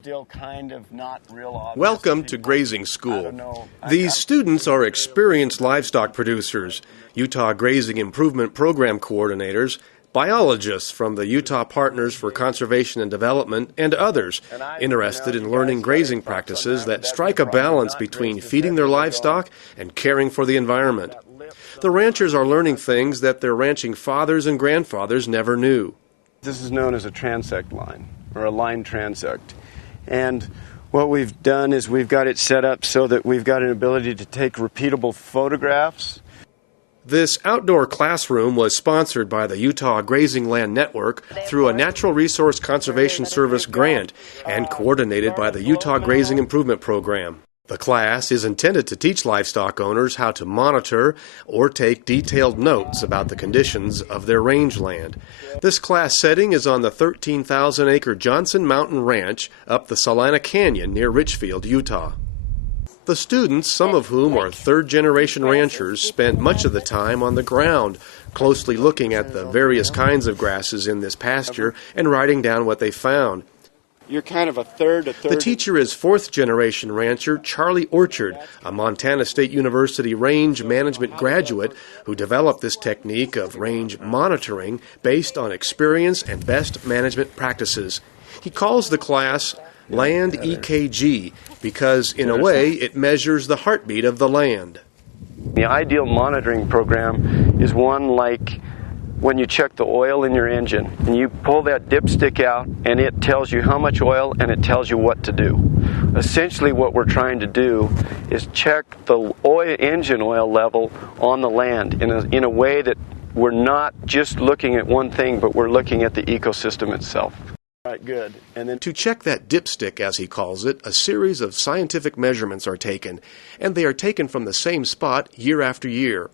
Still kind of not real obvious. Welcome to grazing school. These students are experienced livestock producers, Utah Grazing Improvement Program coordinators, biologists from the Utah Partners for Conservation and Development, and others interested in learning grazing practices that strike a balance between feeding their livestock and caring for the environment. The ranchers are learning things that their ranching fathers and grandfathers never knew. This is known as a transect line, or a line transect. And what we've done is we've got it set up so that we've got an ability to take repeatable photographs. This outdoor classroom was sponsored by the Utah Grazing Land Network through a Natural Resource Conservation Service grant and coordinated by the Utah Grazing Improvement Program. The class is intended to teach livestock owners how to monitor or take detailed notes about the conditions of their rangeland. This class setting is on the 13,000-acre Johnson Mountain Ranch up the Salina Canyon near Richfield, Utah. The students, some of whom are third-generation ranchers, spent much of the time on the ground, closely looking at the various kinds of grasses in this pasture and writing down what they found. You're kind of a third. The teacher is fourth-generation rancher CHARLEY, a Montana State University range management graduate who developed this technique of range monitoring based on experience and best management practices. He calls the class LandEKG because, in a way, it measures the heartbeat of the land. The ideal monitoring program is one like when you check the oil in your engine and you pull that dipstick out and it tells you how much oil and it tells you what to do. Essentially what we're trying to do is check the engine oil level on the land in a way that we're not just looking at one thing, but we're looking at the ecosystem itself. All right, good. And then to check that dipstick, as he calls it, a series of scientific measurements are taken, and they are taken from the same spot year after year.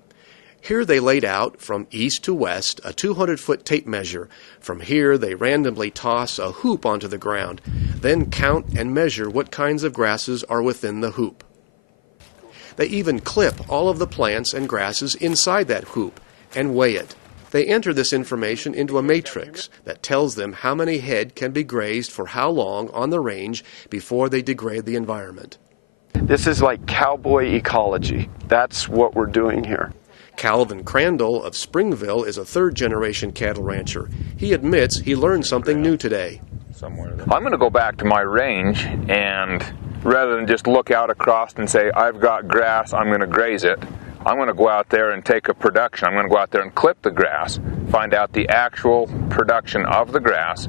Here they laid out, from east to west, a 200-foot tape measure. From here they randomly toss a hoop onto the ground, then count and measure what kinds of grasses are within the hoop. They even clip all of the plants and grasses inside that hoop and weigh it. They enter this information into a matrix that tells them how many head can be grazed for how long on the range before they degrade the environment. This is like cowboy ecology. That's what we're doing here. Calvin CRANDALL of Springville is a third-generation cattle rancher. He admits he learned something new today. I'm going to go back to my range, and rather than just look out across and say, I've got grass, I'm going to graze it, I'm going to go out there and take a production. I'm going to go out there and clip the grass, find out the actual production of the grass,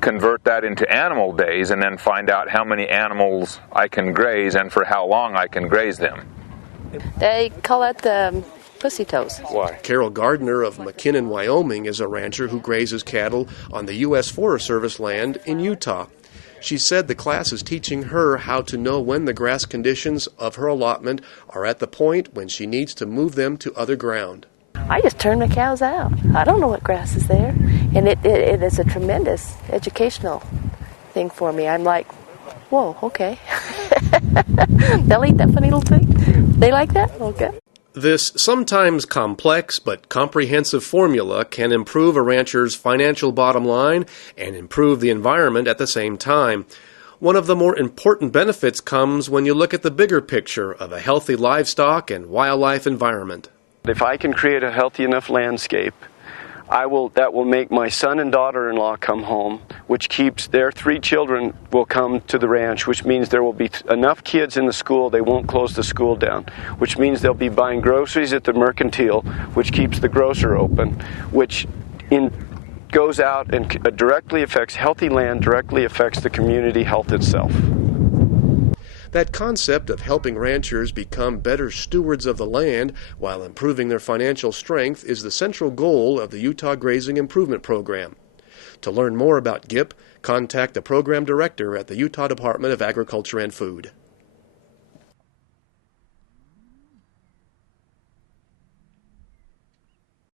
convert that into animal days, and then find out how many animals I can graze and for how long I can graze them. They call it the pussy toes. Why? Carol GARDINER of McKinnon, Wyoming is a rancher who grazes cattle on the U.S. Forest Service land in Utah. She said the class is teaching her how to know when the grass conditions of her allotment are at the point when she needs to move them to other ground. I just turn the cows out. I don't know what grass is there. And it is a tremendous educational thing for me. I'm like, whoa, okay. They'll eat that funny little thing? They like that? Okay. This sometimes complex but comprehensive formula can improve a rancher's financial bottom line and improve the environment at the same time. One of the more important benefits comes when you look at the bigger picture of a healthy livestock and wildlife environment. If I can create a healthy enough landscape, that will make my son and daughter-in-law come home, which keeps their 3 children will come to the ranch, which means there will be enough kids in the school, they won't close the school down, which means they'll be buying groceries at the mercantile, which keeps the grocer open, which goes out and directly affects healthy land, directly affects the community health itself. That concept of helping ranchers become better stewards of the land while improving their financial strength is the central goal of the Utah Grazing Improvement Program. To learn more about GIP, contact the program director at the Utah Department of Agriculture and Food.